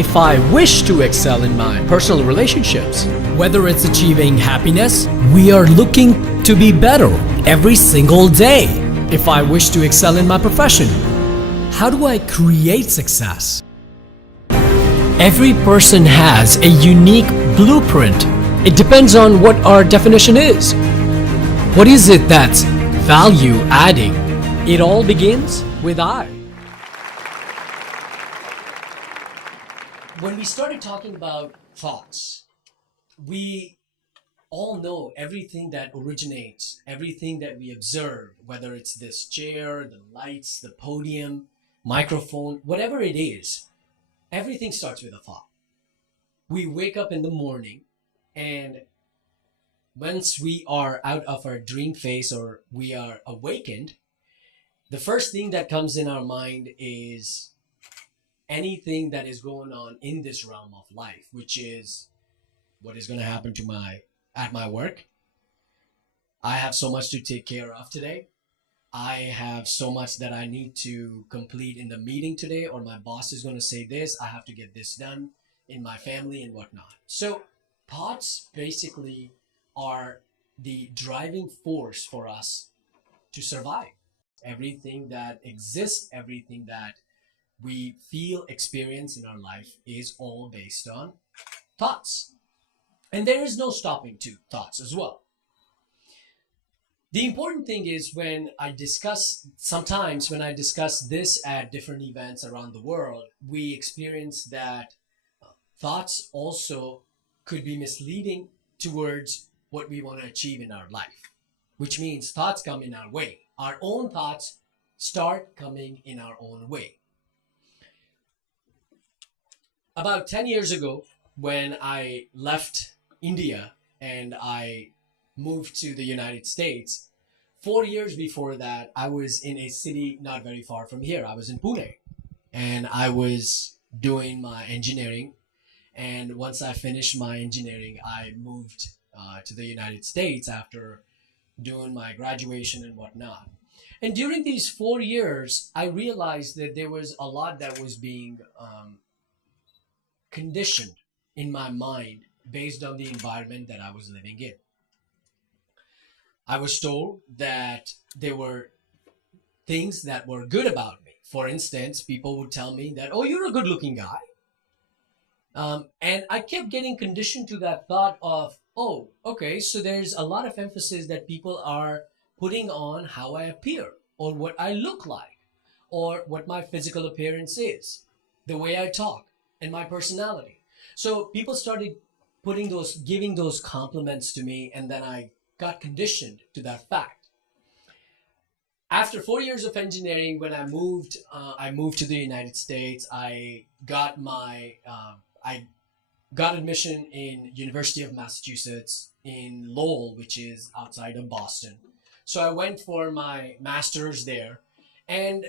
if I wish to excel in my personal relationships, whether it's achieving happiness, we are looking to be better every single day. If I wish to excel in my profession, how do I create success? Every person has a unique blueprint. It depends on what our definition is. What is it that's value adding? It all begins with I. When we started talking about thoughts, we all know everything that originates, everything that we observe, whether it's this chair, the lights, the podium, microphone, whatever it is, everything starts with a thought. We wake up in the morning, and once we are out of our dream phase or we are awakened, the first thing that comes in our mind is anything that is going on in this realm of life, which is what is going to happen to at my work. I have so much to take care of today. I have so much that I need to complete in the meeting today, or my boss is going to say this, I have to get this done in my family and whatnot. So thoughts basically are the driving force for us to survive. Everything that exists, everything that we feel, experience in our life is all based on thoughts. And there is no stopping to thoughts as well. The important thing is sometimes when I discuss this at different events around the world, we experience that thoughts also could be misleading towards what we want to achieve in our life, which means thoughts come in our way. Our own thoughts start coming in our own way. About 10 years ago, when I left India and I moved to the United States, 4 years before that, I was in a city not very far from here. I was in Pune, and I was doing my engineering. And once I finished my engineering, I moved to the United States after doing my graduation and whatnot. And during these 4 years, I realized that there was a lot that was being conditioned in my mind based on the environment that I was living in. I was told that there were things that were good about me. For instance, people would tell me that, oh, you're a good looking guy. And I kept getting conditioned to that thought of, oh, okay, so there's a lot of emphasis that people are putting on how I appear or what I look like or what my physical appearance is, the way I talk and my personality. So people started giving those compliments to me, and then I got conditioned to that fact. After 4 years of engineering, when I moved to the United States. I got admission in University of Massachusetts in Lowell, which is outside of Boston. So I went for my master's there, and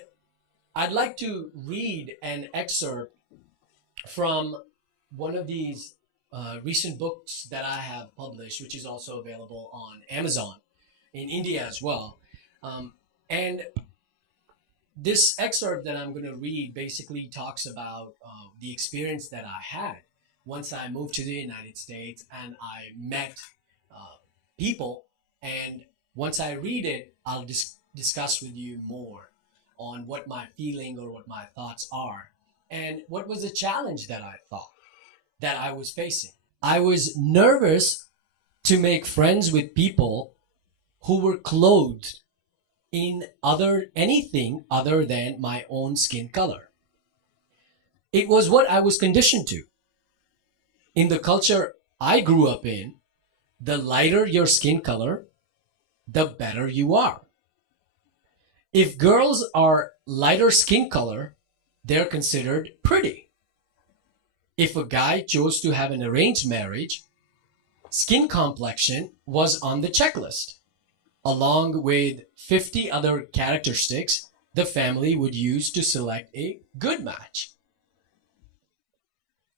I'd like to read an excerpt from one of these recent books that I have published, which is also available on Amazon in India as well. And this excerpt that I'm going to read basically talks about the experience that I had once I moved to the United States and I met people. And once I read it, I'll discuss with you more on what my feeling or what my thoughts are and what was the challenge that I thought that I was facing. I was nervous to make friends with people who were clothed in anything other than my own skin color. It was what I was conditioned to. In the culture I grew up in, the lighter your skin color, the better you are. If girls are lighter skin color, they're considered pretty. If a guy chose to have an arranged marriage, skin complexion was on the checklist, along with 50 other characteristics the family would use to select a good match.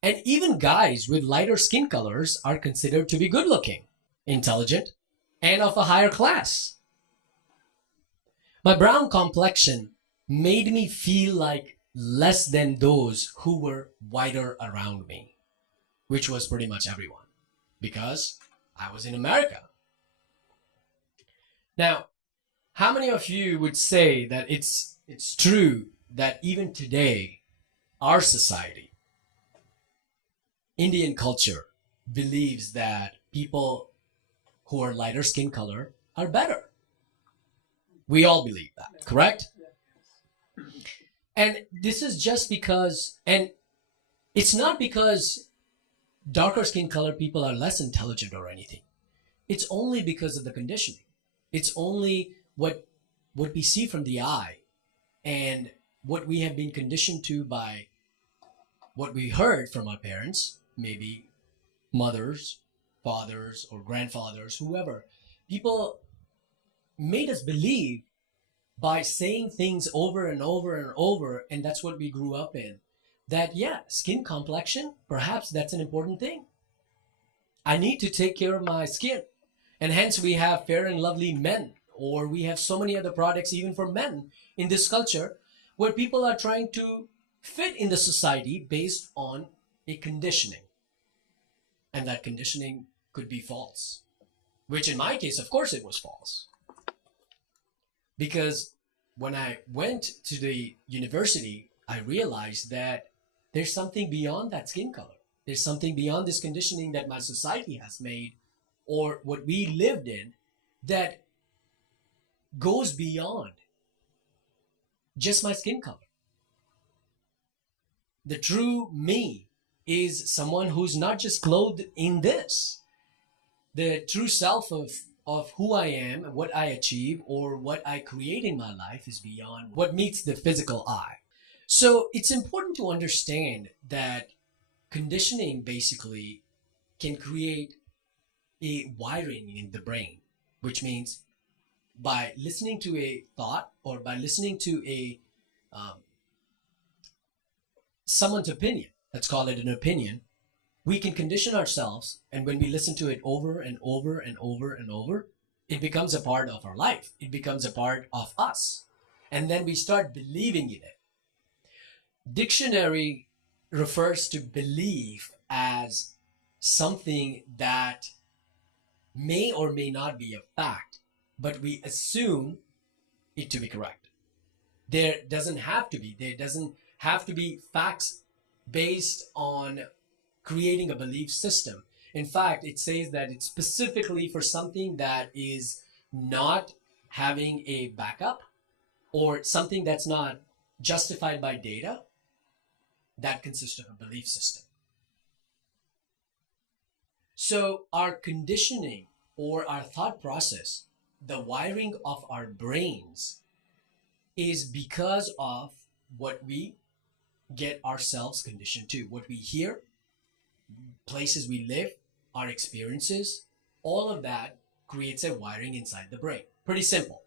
And even guys with lighter skin colors are considered to be good looking, intelligent, and of a higher class. My brown complexion made me feel like less than those who were whiter around me, which was pretty much everyone, because I was in America. Now, how many of you would say that it's true that even today, our society, Indian culture, believes that people who are lighter skin color are better? We all believe that, correct? And this is just because, and it's not because darker skin color people are less intelligent or anything. It's only because of the conditioning. It's only what we see from the eye and what we have been conditioned to by what we heard from our parents, maybe mothers, fathers, or grandfathers, whoever. People made us believe by saying things over and over and over, and that's what we grew up in. That, yeah, skin complexion, perhaps that's an important thing. I need to take care of my skin. And hence we have fair and lovely men, or we have so many other products even for men in this culture, where people are trying to fit in the society based on a conditioning. And that conditioning could be false, which in my case, of course, it was false. Because when I went to the university, I realized that there's something beyond that skin color. There's something beyond this conditioning that my society has made, or what we lived in, that goes beyond just my skin color. The true me is someone who's not just clothed in this. The true self of who I am, what I achieve, or what I create in my life is beyond what meets the physical eye. So it's important to understand that conditioning basically can create a wiring in the brain, which means by listening to a thought or by listening to a someone's opinion, let's call it an opinion, we can condition ourselves, and when we listen to it over and over and over and over, it becomes a part of our life. It becomes a part of us. And then we start believing in it. Dictionary refers to belief as something that may or may not be a fact, but we assume it to be correct. There doesn't have to be facts based on creating a belief system. In fact, it says that it's specifically for something that is not having a backup or something that's not justified by data. That consists of a belief system. So our conditioning or our thought process, the wiring of our brains, is because of what we get ourselves conditioned to, what we hear, places we live, our experiences, all of that creates a wiring inside the brain. Pretty simple.